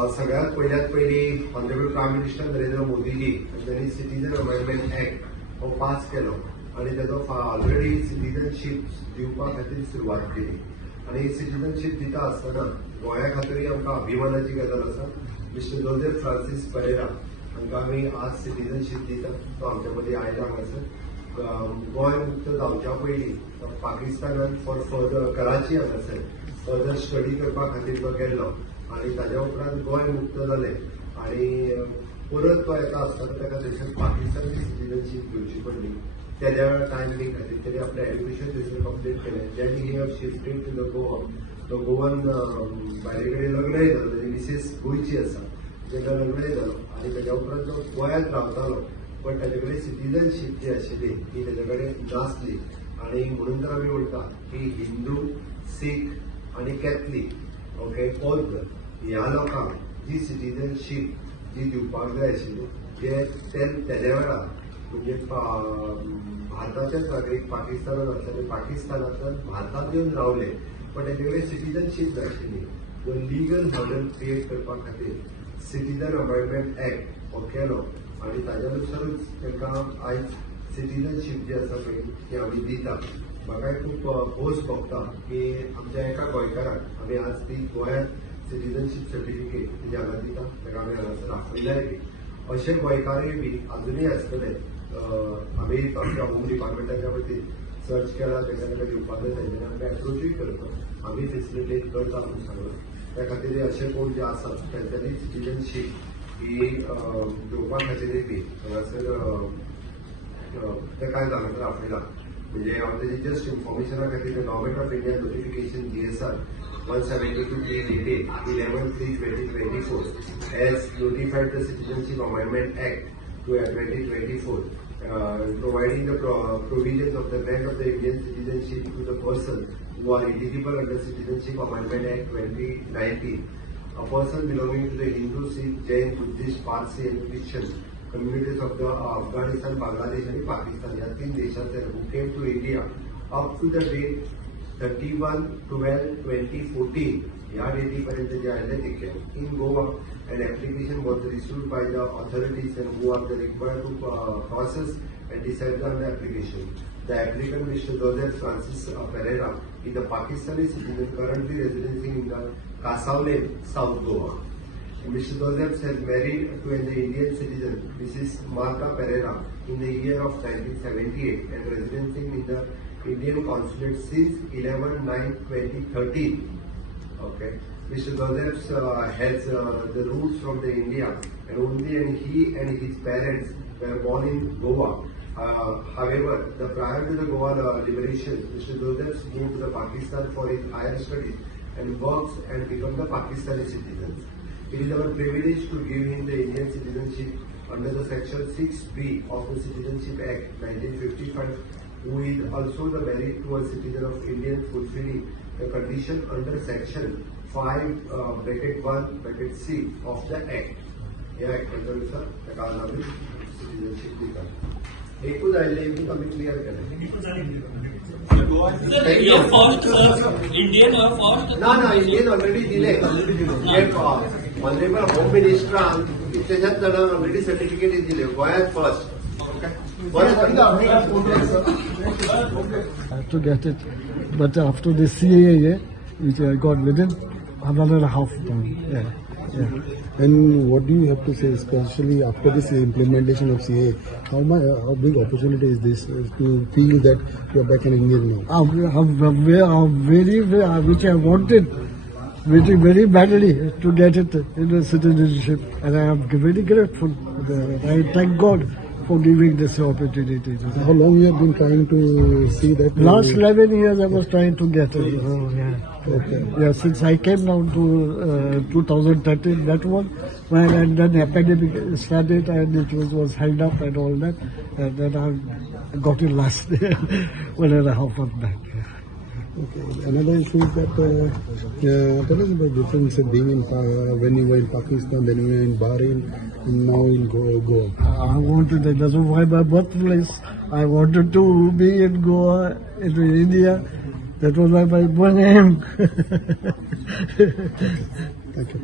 सगळ्यात पहिली honourable prime minister Narendra मोदीजी त्यांनी सिटीजन अमेंडमेंट ऍक्ट हो पास केलो आणि ताचो ऑलरेडी सिटीजनशीप दिवपा खातीर सुरवात केली आणि सिटीजनशीप दिता आसतना गोंया खातीर आमकां अभिमानाची गजाल आसा. मिस्टर जोसेफ फ्रांसीस परेरा हांकां आमी आज सिटीजनशीप दिता. तो आमच्या मदीं आयला हांगासर. गोंय मुक्त जावच्या पयलीं पाकिस्तानात फॉर फर्दर कराची हांगासर फर्दर स्टडी करपा खातीर तो गेल्लो आणि ताज्या उपरांत गोंय मुक्त जालें आणि परत तो येता आसतना ताका थंयसर पाकिस्तानची सिटीजनशीप घेवची पडली. तेज्या टायमिंग खातीर तेणी आपलें एड्युकेशन थंयसर कंप्लीट केलें. Then he have shifted to the Goa. तो गोवन बायले कडेन लग्नय जालो. ताजी मिसेस गोंयची आसा. तेका लग्नय जालो आणि तेज्या उपरांत तो गोंयांत रावतालो पण ताजे कडेन सिटीजनशीप जी आशिल्ली ती तेजे कडेन नासली आणि म्हणून तर आमी म्हणटा की हिंदू, सीख आणि कॅथलीक ओके बौद्ध ह्या लोकांक जी सिटीजनशीप जी दिवपाक जाय आशिल्ली तेज्या वेळार म्हणजे भारताचेच नागरीक पाकिस्तानात आसले पाकिस्तानांतल्यान भारतांत येवन रावले पण तेजे कडेन सिटीजनशीप नाशिल्ली. जो लिगल हर्डल क्रिएट करपा खातीर सिटीजन अमेंडमेंट ऍक्ट हो केलो आणि ताज्यानुसारूच तांकां आयज सिटीजनशीप जी आसा पळय ती आमी दिता. म्हाकाय खूब खोस भोगता की आमच्या एका गोंयकाराक आमी आज ती गोंयांत सिटीजनशीप सर्टिफिकेट तेजे हांगा दिता. ताका आमी हांगासर आपयल्याय बी अशे गोंयकारूय बी अजुनूय आसतले. आमी आमच्या होम डिपार्टमेंटाच्या वतीन सर्च केला तांकां दिवपाक जाय तेन्ना आमी एप्रोचूय करता. आमी फेसिलिटेट करता आमी सगळो. त्या खातीर अशे कोण जे आसात तांच्यांनी सिटीजनशीप ही घेवपा खातीर बी हांगासर ते कांय हांगासर आपयला. म्हणजे हांव तेजी जस्ट इन्फॉर्मेशना खातीर government of India notification GSR 172/11/3/2024 has notified the Citizenship Amendment Act 2024 providing the provisions of the grant of the Indian citizenship to the person who are eligible under Citizenship Amendment Act 2019. A person belonging to the Hindu, Sikh, Jain, Buddhist, Parsi and Christian communities of the Afghanistan, Bangladesh and Pakistan या तीन देशांतले who came to India up to the date 31/12/2014 या डेटीपर्यंत जे आयले ते केले इन Goa an application was received by the authorities and who are the required to process and decide on the application. The applicant Mr. Joseph Francis Pereira is a Pakistani citizen currently residing in the Kasaulen, South Goa. Mr. Joseph has married to an Indian citizen, Mrs. Marka Pereira, in the year of 1978 and residing in the Indian consulate since 11/9/2013. Okay. Mr. Joseph has the roots from the India and only he and his parents were born in Goa. However, prior to the Goa liberation, Mr. Joseph moved to the Pakistan for his higher studies and works and become the Pakistani citizens. It is our privilege to give him the Indian citizenship under the Section 6B of the Citizenship Act 1955, who is also the married to a citizen of India fulfilling the condition under Section 5(1)(c) of the Act. या ऍक्टनुसार ताका आमी citizenship दिता. एकूच आयले एकूच आमी clear केलें. ना इंडियन ऑलरेडी दिले. ऑनरेबल होम मिनिस्टरान कितल्याशाच जाणांक ऑलरेडी सर्टिफिकेट दिले गोंयांत first. I have to get it, but after the CAA, which I got within 1.5 months. Yeah. And what do you have to say, especially after this implementation of CAA? How big opportunity is this to feel that you are back in India now? Which I wanted, very badly to get it in the citizenship, and I am very grateful. I thank God for giving this opportunity. How long you have been trying to see that? Last 11 years I was trying to get it. Okay. Yeah, since I came down to 2013, that one, and then epidemic started and it was held up and all that, and then I got it last 1.5 months back. Okay. Another issue is that tell us about the difference of being in when you were in Pakistan, then you were in Bahrain, and now in Goa. I wanted that. That's why my birthplace. I wanted to be in Goa, in India. That was my name. Thank you.